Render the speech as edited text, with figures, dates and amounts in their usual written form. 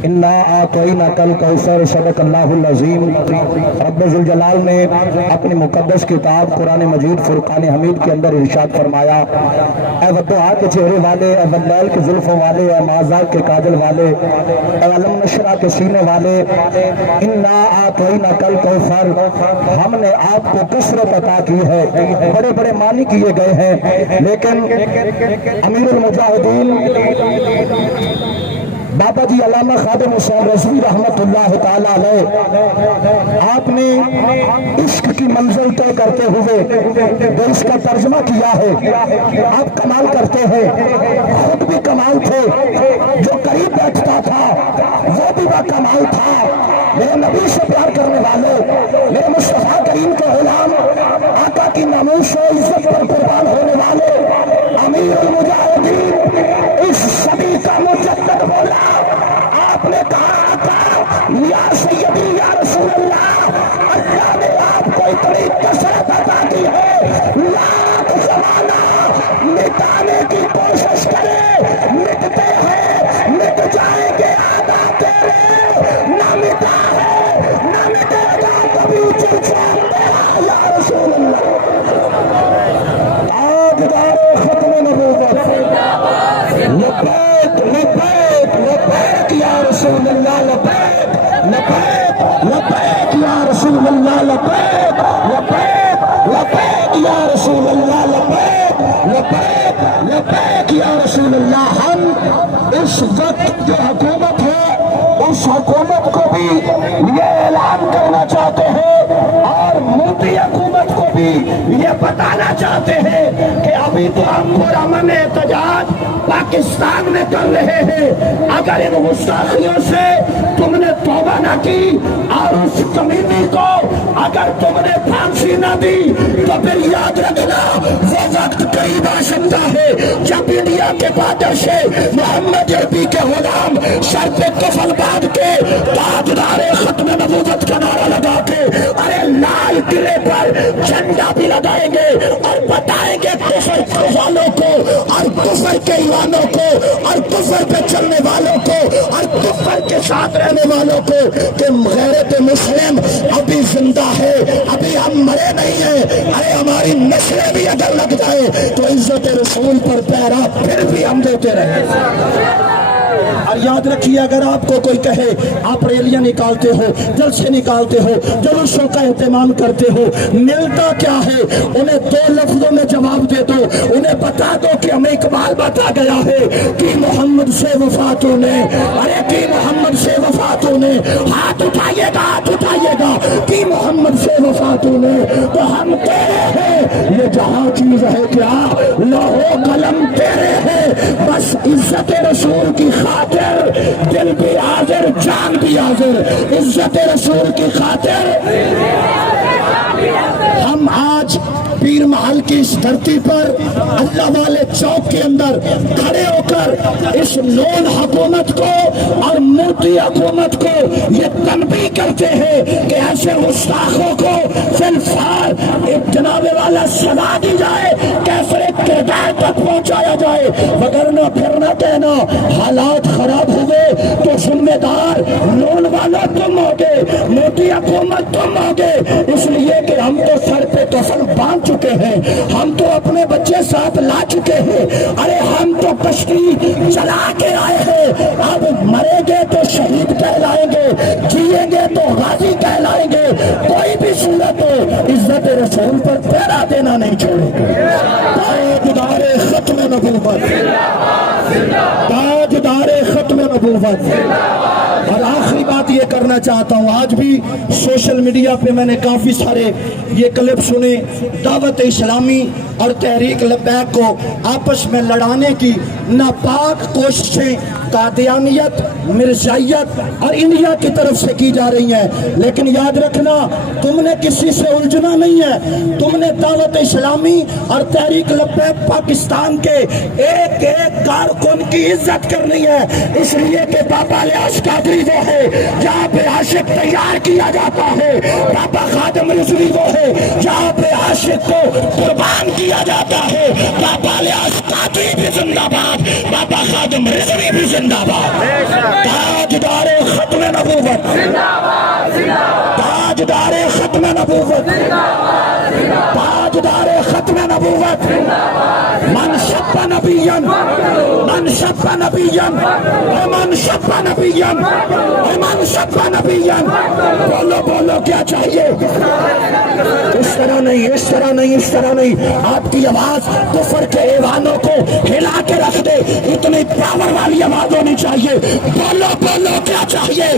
इन्ना आतोइना कल कौसर सदक अल्लाहुल अज़ीम। रब्बे ज़ुल जलाल ने अपनी मुक़द्दस किताब कुरान मजीद फुरक़ान हमीद के अंदर इरशाद फरमाया, ऐ वद्दुहा के चेहरे वाले, ऐ वल्लैल के जुल्फ़ों वाले, ऐ माज़ा के काजल वाले, ऐ अलम नशरा के सीने वाले, इन्ना आतोइना कल कौसर, हमने आपको कसरत अता की है। बड़े बड़े मानी किए गए हैं, लेकिन अमीरुल मुजाहिदीन बाबा जी अल्लामा खादिम हुसैन रज़वी रहमतुल्लाह ताला अलैह, आपने इश्क की मंजिल तय करते हुए जो इसका तर्जुमा किया है, आप कमाल करते हैं, खुद भी कमाल थे, जो करीब बैठता था वो भी वह कमाल था। मेरे नबी से प्यार करने वाले, मेरे मुस्तफा करीम के गुलाम, आका की नामूस और इज्जत पर कुर्बान होने वाले अमीरुल मुजाहिदीन, इस सदी का मुजद्दिद बोला। आपने कहा आका या सैयदी या रसूल अल्लाह, अल्लाह ने आपको इतनी कसरत अता की है, लाख ज़माना मिटाने की कोशिश करे, मिटते हैं, मिट जाएंगे आदा तेरे, ना मिटा है ना मिटेगा कभी चिलचान तेरा या रसूल अल्लाह। ताजदारे खत्म नबूवत लब्बैक लब्बैक लब्बैक या रसूल अल्लाह, लब्बैक लब्बैक लब्बैक या रसूल अल्लाह, लब्बैक लब्बैक लब्बैक या रसूल अल्लाह, लब्बैक लब्बैक लब्बैक या रसूल अल्लाह। हम इस वक्त जो हुकूमत है, उस हुकूमत को भी ये ऐलान करना चाहते हैं और मोदी हुकूमत को भी ये बताना चाहते हैं कि अभी तो हम पुरअमन एहतजाज पाकिस्तान में कर रहे हैं। अगर इन गुस्ताखियों से तुमने तौबा न की और उस कमीनी को अगर तुमने फांसी न दी, तो फिर याद रखना वो वक्त करीब आ सकता है जब इंडिया के बादशाह मोहम्मद अरबी के गुलाम सर पे कफन बांध के ताजदारे खत्म नबूवत का नारा लगा के अरे लाल किले पर झंडा भी लगाएंगे और बताएंगे कुफर वालों को और कुफर के ईमानों को और कुफर पे चलने वालों को और कुफर के साथ रहने वालों को कि गैरत मुस्लिम अभी जिंदा है, अभी हम मरे नहीं हैं। अरे हमारी नस्लें भी अगर लग जाए तो इज्जत रसूल पर पहरा फिर भी हम देते रहे। और याद रखिए, अगर आपको कोई कहे आप रैलियां निकालते हो, जलसे निकालते हो, जुलूसों का एहतमाम करते हो, मिलता क्या है, उन्हें दो लफ्जों में जवाब दे दो, उन्हें बता दो कि हमें इकबाल बता गया है कि मोहम्मद से वफातों ने, अरे कि मोहम्मद से वफातों ने, हाथ उठाइएगा हाथ उठाइएगा कि मोहम्मद से वफातों ने, तो हम तेरे हैं, ये जहां चीज है क्या लौहो कलम तेरे है, बस इज्जत रसूल की खातिर दिल भी हाजिर जान भी हाजिर, इज्जत रसूल की खातिर हम आज पीर महल की इस धरती पर अल्लाह वाले चौक के अंदर खड़े होकर इस नून हुकूमत को और मोदी हुकूमत को ये तनबीह करते हैं कि ऐसे गुस्ताखों को फिलहाल एक जनाबे वाला सजा दी जाए, कैफरे किरदार तक पहुंचाया जाए, वगरना फिर न कहना हालात खराब हुए तो जिम्मेदार नून वाला तुम होगे, मोदी हुकूमत तुम होगे, इसलिए कि हम तो सर पे कफन बांध चुके हैं, हम तो अपने बच्चे साथ ला चुके हैं, अरे हम तो कश्ती चला के आए हैं, अब मरेंगे तो शहीद कहलाएंगे, जिएंगे तो गाजी कहलाएंगे, कोई भी सूरत हो इज्जत रसूल पर पहरा देना नहीं छोड़ेंगे। ताजदारे खत्म नबूवत, ताजदारे खत्म नबूवत। और आखिरी बात ये करना चाहता हूँ, आज भी सोशल मीडिया पे मैंने काफी सारे ये क्लिप सुने, दावत इस्लामी और तहरीक लब्बैक को आपस में लड़ाने की नापाक कोशिशें कादियानियत, मिर्जाइयत और इंडिया की तरफ से की जा रही हैं। लेकिन याद रखना, तुमने किसी से उलझना नहीं है, तुमने दावत इस्लामी और तहरीक लब्बैक पाकिस्तान के एक एक कारकुन की इज्जत करनी है, इसलिए कि बाबा लियास कादरी वो है जहाँ पे आशिक तैयार किया जाता है, बाबा खादिम रिजवी वो है जहाँ पे आशिक को कुर्बान किया دیا جاتا ہے بابا الیاس قادری بھی زندہ باد، بابا خادم رضوی بھی زندہ باد، تاجدار ختم نبوت، تاجدار ختم نبوت، تاجدار ختم نبوت، من شب نبیًا، من شب نبیًا، من شب نبیًا، من شب نبیًا، بولو بولو کیا چاہیے؟ اس طرح نہیں، اس طرح نہیں، اس طرح نہیں، آپ کی آواز کفر کے ایوانوں کو ہلا کے رکھ دے، اتنی پاور والی آواز ہونی چاہیے، بولو بولو کیا چاہیے؟